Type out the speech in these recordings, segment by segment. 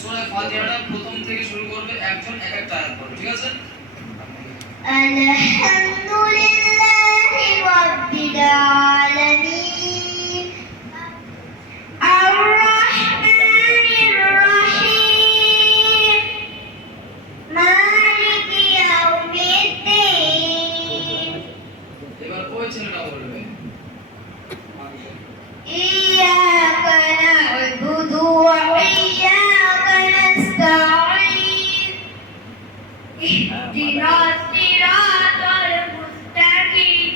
সূরা ফাতিহাটা প্রথম থেকে শুরু করবে, একজন এক একটা আয়াত পড়বে, ঠিক আছে? আলহামদুলিল্লাহি রাব্বিল আলামিন আর-রাহমানির রহিম মালিকি ইয়াউমিদ্দিন। এবার ওই ছেলেটা বলবে ইয়্যাকা না'বুদু ওয়া ইয়্যাকা নাস্তাঈন ইহদিনাস সিরাতাল মুস্তাকিম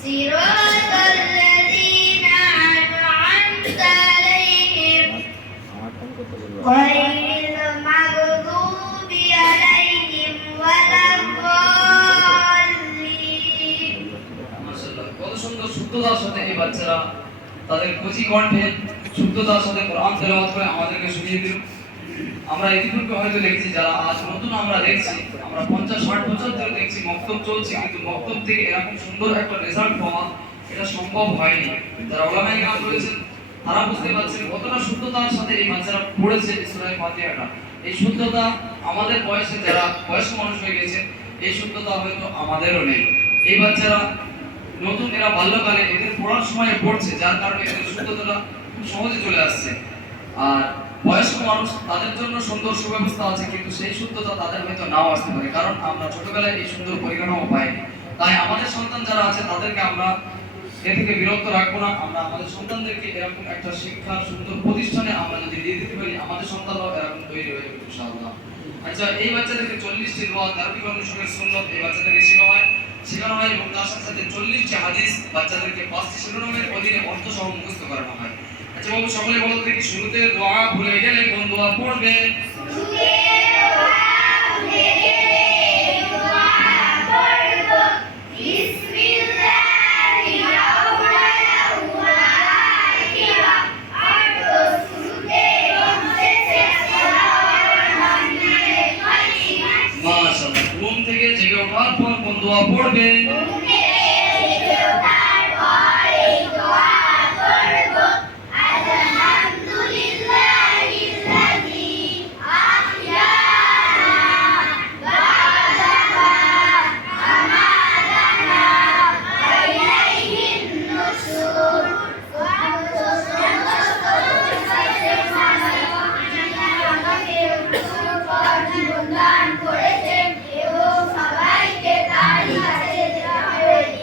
সিরাতাল লাযীনা আন'আমতা আলাইহিম গায়রিল মাগদুবি আলাইহিম ওয়ালাদ-দাল্লিন। মাশাআল্লাহ, কত সুন্দর শুদ্ধতার সাথে এই বাচ্চারা তাদের কচি কণ্ঠে শুদ্ধতার সাথে কোরআন তেলাওয়াত করে আমাদেরকে শুনিয়ে দিল। আমরা ইতিপূর্বে হয়তো দেখছি, যারা আজ নতুন আমরা দেখছি, আমরা 50-60 বছর ধরে দেখছি মক্তব চলছে, কিন্তু মক্তব থেকে এরকম সুন্দর একটা রেজাল্ট পাওয়া এটা সম্ভব হয়নি। যারা ওলামায়ে কেরাম রয়েছেন তারা বুঝতে পারছেন কতটা শুদ্ধতার সাথে এই বাচ্চারা পড়েছে সূরা ফাতিহাটা। এই শুদ্ধতা আমাদের বয়সে যারা বয়স্ক মানুষ হয়ে গেছে, এই শুদ্ধতা হয়তো আমাদেরও নেই। এই বাচ্চারা নতুন, এরা বাল্যকালে এদের পড়ার সময় পড়ছে, যার কারণে এদের শুদ্ধতাটা খুব সহজে চলে আসছে। আর বয়স্ক মানুষ তাদের জন্য সুন্দর সুব্যবস্থা আছে, কিন্তু সেই শুদ্ধতা তাদের হয়তো নাও আসতে পারে, কারণ আমরা ছোটবেলায় এই সুন্দর পরিকাঠামো পাইনি। তাই আমাদের সন্তান যারা আছে তাদেরকে আমরা এ থেকে বিরত রাখবো না। আমরা আমাদের সন্তানদেরকে এরকম একটা শিক্ষার সুন্দর প্রতিষ্ঠানে আমরা যদি দিয়ে দিতে পারি, আমাদের সন্তানরাও এরকম তৈরি হয়ে যাবে ইনশাআল্লাহ। আচ্ছা, এই বাচ্চাদেরকে 40টি দোয়া, 13টি অনুশীলনের সুন্নত এই বাচ্চাদেরকে শেখানো হয় এবং তার সাথে সাথে 40টি হাদিস বাচ্চাদেরকে 5টি শিরোনামের অধীনে অর্থ সহ মুখস্থ করানো হয়। আচ্ছা বাবু, সকলে বলো দেখি, শুরুতে দোয়া ভুলে গেলে কোন দোয়া পড়বে?